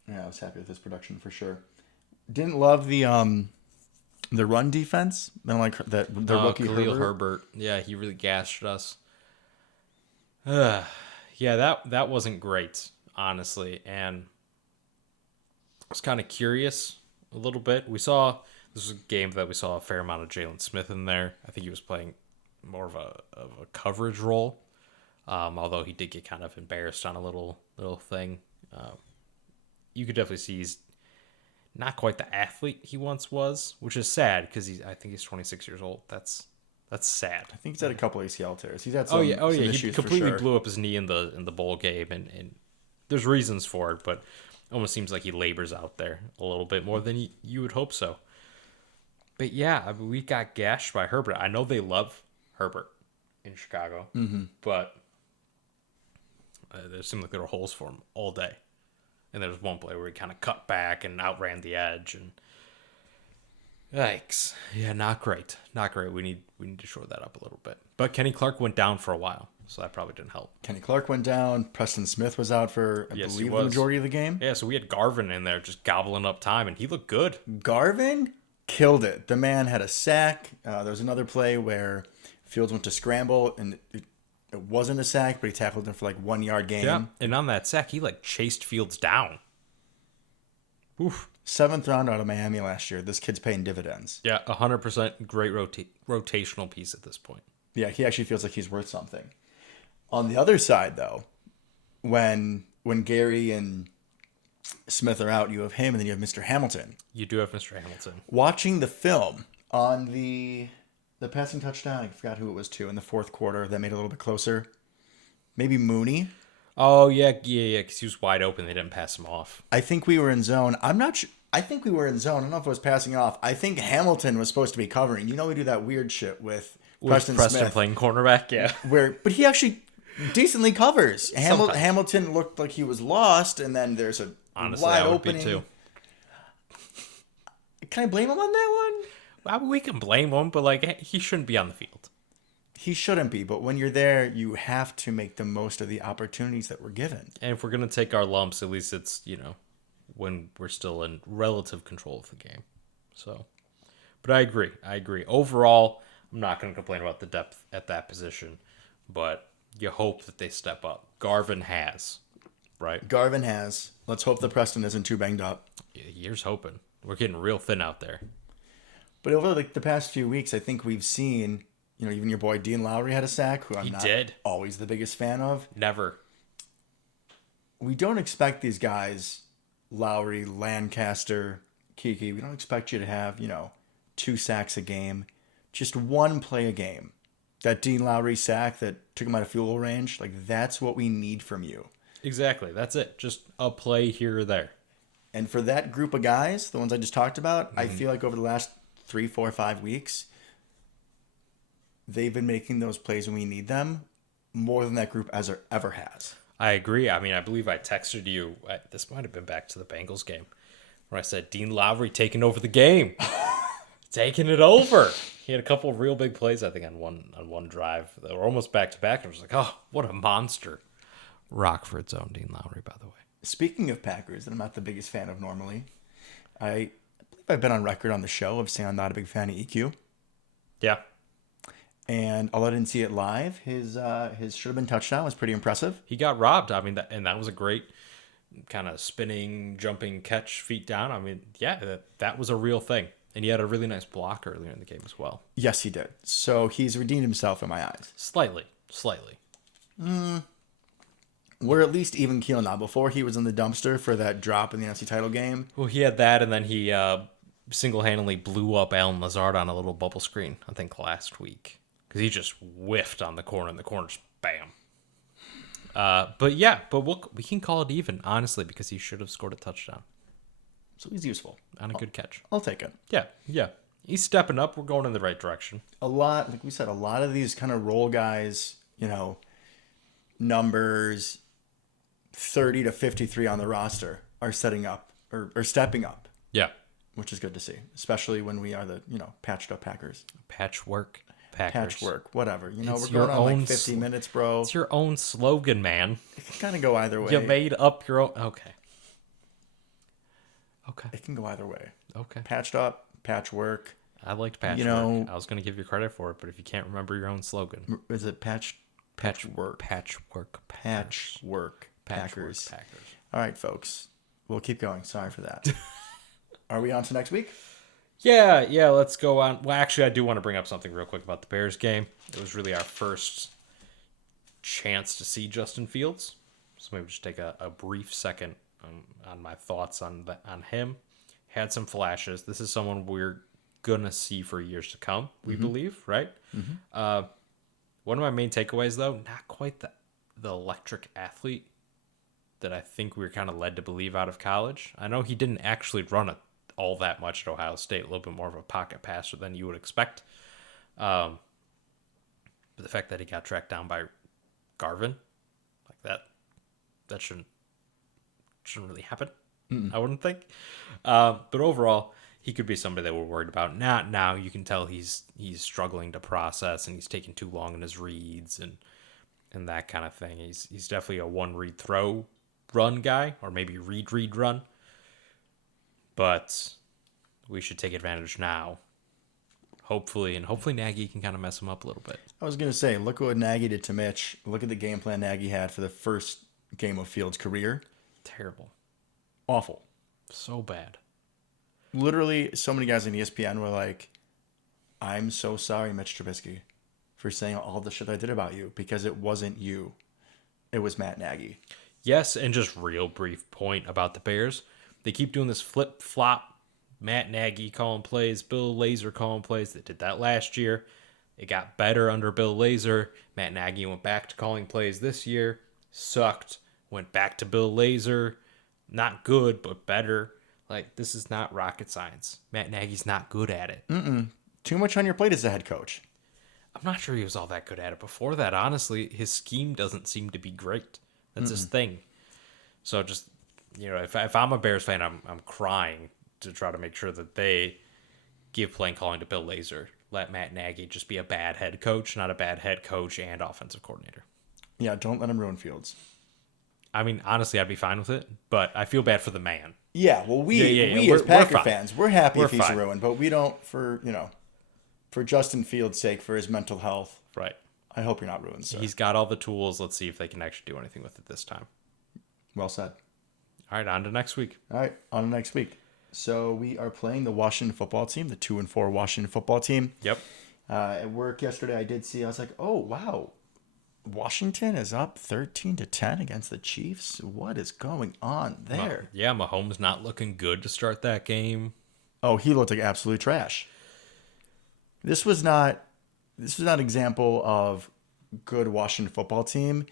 Yeah, I was happy with his production for sure. Didn't love the run defense. I don't like the rookie Khalil Herbert. Herbert. Yeah, he really gashed us. Yeah, that wasn't great, honestly. And I was kind of curious a little bit. This was a game that we saw a fair amount of Jalen Smith in there. I think he was playing more of a coverage role, although he did get kind of embarrassed on a little thing. You could definitely see he's not quite the athlete he once was, which is sad because I think he's 26 years old. That's sad. I think he's had a couple ACL tears. He's had some, Oh yeah. some He issues completely for sure. blew up his knee in the bowl game, and there's reasons for it, but it almost seems like he labors out there a little bit more than you would hope so. But yeah, I mean, we got gashed by Herbert. I know they love Herbert in Chicago, but there seemed like there were holes for him all day. And there was one play where he kind of cut back and outran the edge, and Yikes. Yeah, not great. Not great. We need to shore that up a little bit. But Kenny Clark went down for a while, so that probably didn't help. Kenny Clark went down. Preston Smith was out for, I Yes, he believe, the was. majority of the game. Yeah, so we had Garvin in there just gobbling up time, and he looked good. Garvin killed it. The man had a sack. There was another play where Fields went to scramble, and it wasn't a sack, but he tackled him for like 1 yard gain. Yeah, and on that sack, he like chased Fields down. Oof. 7th round out of Miami last year. This kid's paying dividends. Yeah, 100% great rotational piece at this point. Yeah, he actually feels like he's worth something. On the other side, though, when Gary and Smith are out, you have him, and then you have Mr. Hamilton. You do have Mr. Hamilton. Watching the film on the passing touchdown, I forgot who it was to in the fourth quarter that made it a little bit closer. Maybe Mooney. Oh, yeah, because he was wide open. They didn't pass him off. I think we were in zone. I'm not sure. I think we were in zone. I don't know if it was passing off. I think Hamilton was supposed to be covering. You know, we do that weird shit with Preston Smith. Playing cornerback, yeah. But he actually decently covers. Sometimes. Hamilton looked like he was lost, and then there's a Honestly, wide I would opening. be too. Can I blame him on that one? Well, we can blame him, but like he shouldn't be on the field. He shouldn't be, but when you're there, you have to make the most of the opportunities that were given. And if we're gonna take our lumps, at least it's when we're still in relative control of the game. So, but I agree. Overall, I'm not gonna complain about the depth at that position, but you hope that they step up. Garvin has, right? Garvin has. Let's hope that Preston isn't too banged up. Yeah, here's hoping. We're getting real thin out there. But over the past few weeks, I think we've seen, even your boy Dean Lowry had a sack, who I'm not always the biggest fan of. Never. We don't expect these guys, Lowry, Lancaster, Kiki, we don't expect you to have, 2 sacks a game. Just 1 play a game. That Dean Lowry sack that took him out of field goal range, that's what we need from you. Exactly. That's it. Just a play here or there. And for that group of guys, the ones I just talked about, I feel like over the last 3, 4, 5 weeks, they've been making those plays when we need them more than that group ever has. I agree. I mean, I believe I texted you. This might have been back to the Bengals game where I said Dean Lowry taking over the game, taking it over. He had a couple of real big plays, I think, on one drive. They were almost back to back. I was like, oh, what a monster! Rockford's own Dean Lowry, by the way. Speaking of Packers, that I'm not the biggest fan of normally, I believe I've been on record on the show of saying I'm not a big fan of EQ. Yeah. And although I didn't see it live, his should have been touchdown was pretty impressive. He got robbed. I mean, that was a great kind of spinning, jumping catch, feet down. I mean, yeah, that was a real thing. And he had a really nice block earlier in the game as well. Yes, he did. So he's redeemed himself in my eyes. Slightly. We're at least even keel now. Before he was in the dumpster for that drop in the NFC title game. Well, he had that, and then he single-handedly blew up Alan Lazard on a little bubble screen, I think, last week. Because he just whiffed on the corner, and the corner's bam. But we can call it even, honestly, because he should have scored a touchdown. So he's useful. On a good catch. I'll take it. Yeah. He's stepping up. We're going in the right direction. Like we said, a lot of these kind of role guys, numbers 30 to 53 on the roster are setting up or stepping up. Yeah. Which is good to see, especially when we are the, patched up Packers. Patchwork Packers. Patchwork, whatever. It's we're going on like 50 minutes, bro. It's your own slogan, man. It can kind of go either way. You made up your own. Okay. It can go either way. Okay. Patched up, patchwork. I liked patchwork. I was going to give you credit for it, but if you can't remember your own slogan. Is it patchwork? Patchwork Packers. All right, folks. We'll keep going. Sorry for that. Are we on to next week? Yeah, let's go on. Well, actually, I do want to bring up something real quick about the Bears game. It was really our first chance to see Justin Fields. So maybe just take a brief second on my thoughts on him. Had some flashes. This is someone we're going to see for years to come, we believe, right? Mm-hmm. One of my main takeaways, though, not quite the electric athlete that I think we were kind of led to believe out of college. I know he didn't actually run it all that much at Ohio State, a little bit more of a pocket passer than you would expect. But the fact that he got tracked down by Garvin, like that shouldn't really happen. I wouldn't think. But overall, he could be somebody that we're worried about. Not now. You can tell he's struggling to process, and he's taking too long in his reads and that kind of thing. He's definitely a one read throw run guy, or maybe read run. But we should take advantage now. Hopefully Nagy can kind of mess him up a little bit. I was going to say, look what Nagy did to Mitch. Look at the game plan Nagy had for the first game of Fields' career. Terrible. Awful. So bad. Literally, so many guys on ESPN were like, I'm so sorry, Mitch Trubisky, for saying all the shit I did about you, because it wasn't you. It was Matt Nagy. Yes, and just real brief point about the Bears. They keep doing this flip-flop. Matt Nagy calling plays, Bill Lazor calling plays. They did that last year. It got better under Bill Lazor. Matt Nagy went back to calling plays this year. Sucked. Went back to Bill Lazor. Not good, but better. Like, this is not rocket science. Matt Nagy's not good at it. Too much on your plate as a head coach. I'm not sure he was all that good at it before that. Honestly, his scheme doesn't seem to be great. That's his thing. So just, if I'm a Bears fan, I'm crying to try to make sure that they give playing calling to Bill Lazor. Let Matt Nagy just be a bad head coach, not a bad head coach and offensive coordinator. Yeah, don't let him ruin Fields. I mean, honestly, I'd be fine with it, but I feel bad for the man. Yeah, well, we as Packer fans, we're happy if he's ruined, but we don't for Justin Fields' sake, for his mental health. Right. I hope you're not ruined, sir. He's got all the tools. Let's see if they can actually do anything with it this time. Well said. All right, on to next week. All right, on to next week. So we are playing the Washington football team, the 2-4 Washington football team. Yep. At work yesterday, I was like, oh, wow. Washington is up 13-10 against the Chiefs. What is going on there? Yeah, Mahomes not looking good to start that game. Oh, he looked like absolute trash. This was not an example of good Washington football team.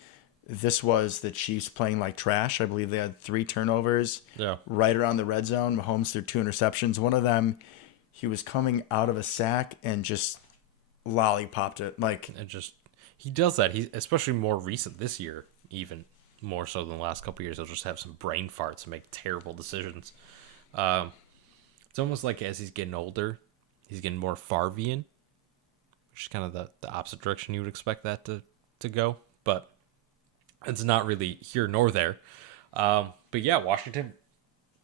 This was the Chiefs playing like trash. I believe they had 3 turnovers right around the red zone. Mahomes threw 2 interceptions. One of them, he was coming out of a sack and just lollipopped it. He does that. He especially more recent this year, even more so than the last couple of years. He'll just have some brain farts and make terrible decisions. It's almost like as he's getting older, he's getting more Favrean, which is kind of the opposite direction you would expect that to go. But it's not really here nor there. But yeah, Washington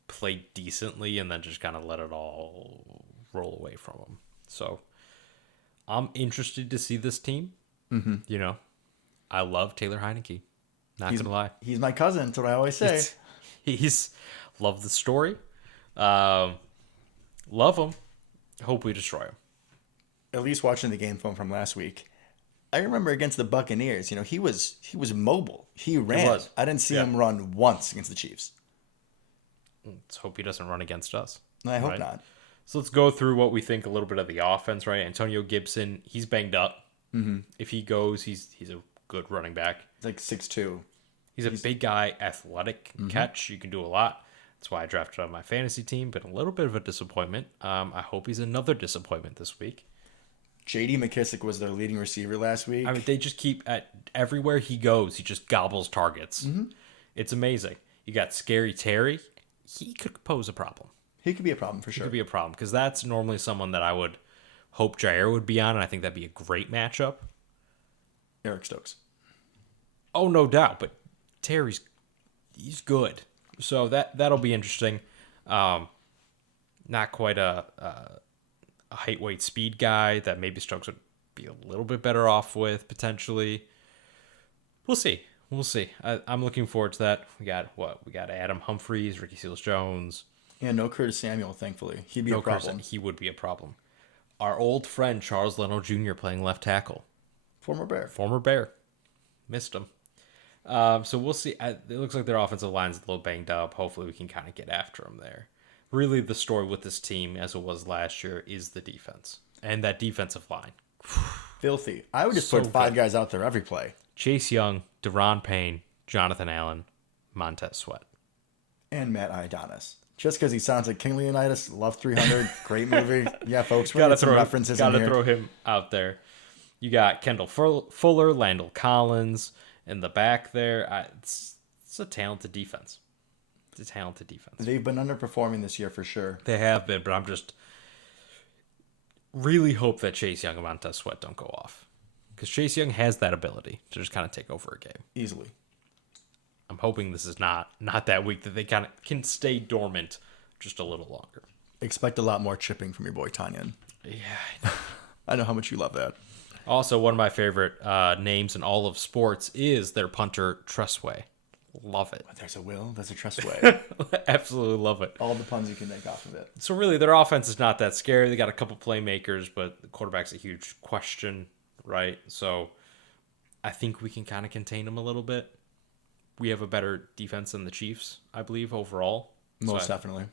played decently and then just kind of let it all roll away from them. So I'm interested to see this team. Mm-hmm. I love Taylor Heineke. Not going to lie. He's my cousin. That's what I always say. He's love the story. Love him. Hope we destroy him. At least watching the game film from last week, I remember against the Buccaneers, he was mobile. He ran. I didn't see him run once against the Chiefs. Let's hope he doesn't run against us. I hope not. So let's go through what we think a little bit of the offense, right? Antonio Gibson, he's banged up. Mm-hmm. If he goes, he's a good running back. He's like 6'2". He's a big guy, athletic, catch. You can do a lot. That's why I drafted on my fantasy team, but a little bit of a disappointment. I hope he's another disappointment this week. J.D. McKissick was their leading receiver last week. I mean, they just keep everywhere he goes, he just gobbles targets. Mm-hmm. It's amazing. You got Scary Terry. He could pose a problem. He could be a problem for sure. He could be a problem because that's normally someone that I would hope Jair would be on, and I think that'd be a great matchup. Eric Stokes. Oh, no doubt, but he's good. So that'll be interesting. Not quite a height, weight, speed guy that maybe Stokes would be a little bit better off with potentially. We'll see. I'm looking forward to that. We got Adam Humphries, Ricky Seals-Jones. Yeah, no Curtis Samuel, thankfully. He'd be a problem. He would be a problem. Our old friend Charles Leno Jr. playing left tackle. Former Bear. Missed him. So we'll see. It looks like their offensive line's a little banged up. Hopefully we can kind of get after them there. Really, the story with this team, as it was last year, is the defense. And that defensive line. Filthy. I would just put 5 guys out there every play. Chase Young, Deron Payne, Jonathan Allen, Montez Sweat. And Matt Ioannidis. Just because he sounds like King Leonidas, Love 300, great movie. Yeah, folks, we're going to some references in here. Got to throw him out there. You got Kendall Fuller, Landell Collins in the back there. It's a talented defense. a talented defense. They've been underperforming this year for sure. They have been, but I'm just really hope that Chase Young and Montez Sweat don't go off. Because Chase Young has that ability to just kind of take over a game. Easily. I'm hoping this is not that week, that they kind of can stay dormant just a little longer. Expect a lot more chipping from your boy Tanyan. Yeah. I know how much you love that. Also, one of my favorite names in all of sports is their punter, Tressway. Love it. There's a will, there's a trust way. Absolutely love it. All the puns you can make off of it. So really, their offense is not that scary. They got a couple playmakers, but the quarterback's a huge question, right? So I think we can kind of contain them a little bit. We have a better defense than the Chiefs, I believe, overall. Most definitely.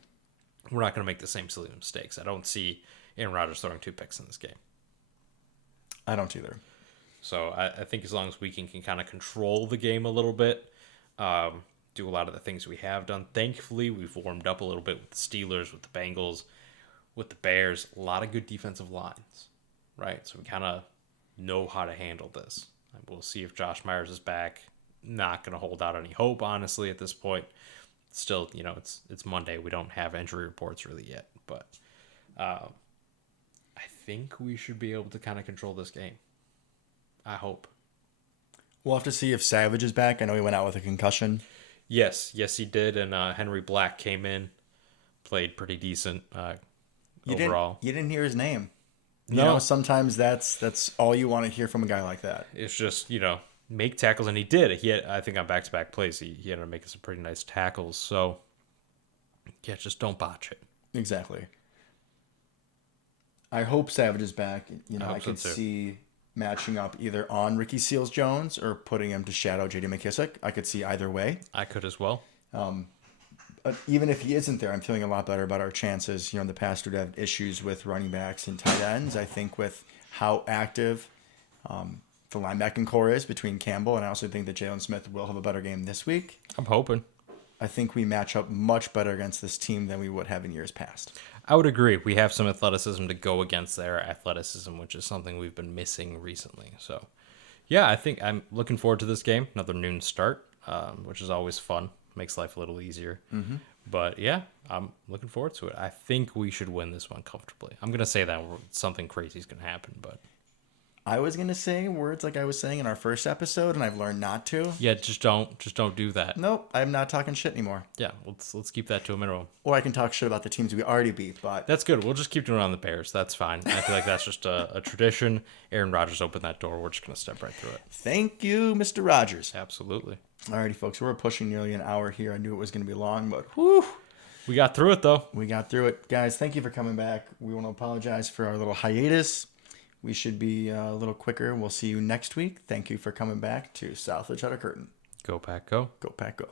We're not going to make the same silly mistakes. I don't see Aaron Rodgers throwing 2 picks in this game. I don't either. So I think as long as we can kind of control the game a little bit, do a lot of the things we have done. Thankfully, we've warmed up a little bit with the Steelers, with the Bengals, with the Bears. A lot of good defensive lines, right? So we kind of know how to handle this. We'll see if Josh Myers is back. Not going to hold out any hope, honestly, at this point. Still, it's Monday. We don't have injury reports really yet. But I think we should be able to kind of control this game. I hope. We'll have to see if Savage is back. I know he went out with a concussion. Yes, he did. And Henry Black came in, played pretty decent overall. You didn't hear his name. No. Sometimes that's all you want to hear from a guy like that. It's just, make tackles, and he did. He had, I think, on back-to-back plays, he ended up making some pretty nice tackles. So, yeah, just don't botch it. Exactly. I hope Savage is back. I so could too. see matching up either on Ricky Seals-Jones or putting him to shadow J.D. McKissick. I could see either way. I could as well. But even if he isn't there, I'm feeling a lot better about our chances. In the past, we'd have issues with running backs and tight ends. I think with how active the linebacking core is between Campbell, and I also think that Jalen Smith will have a better game this week. I'm hoping. I think we match up much better against this team than we would have in years past. I would agree. We have some athleticism to go against their athleticism, which is something we've been missing recently. So, yeah, I think I'm looking forward to this game. Another noon start, which is always fun. Makes life a little easier. Mm-hmm. But, yeah, I'm looking forward to it. I think we should win this one comfortably. I'm going to say that something crazy is going to happen, but... I was going to say words like I was saying in our first episode, and I've learned not to. Yeah, just don't do that. Nope, I'm not talking shit anymore. Yeah, let's keep that to a minimum. Or I can talk shit about the teams we already beat, but... That's good. We'll just keep doing it on the Bears. That's fine. I feel like that's just a tradition. Aaron Rodgers opened that door. We're just going to step right through it. Thank you, Mr. Rogers. Absolutely. Alrighty, folks. We're pushing nearly an hour here. I knew it was going to be long, but whew. We got through it, though. We got through it. Guys, thank you for coming back. We want to apologize for our little hiatus. We should be a little quicker. We'll see you next week. Thank you for coming back to South of the Cheddar Curtain. Go Pack, go. Go Pack, go.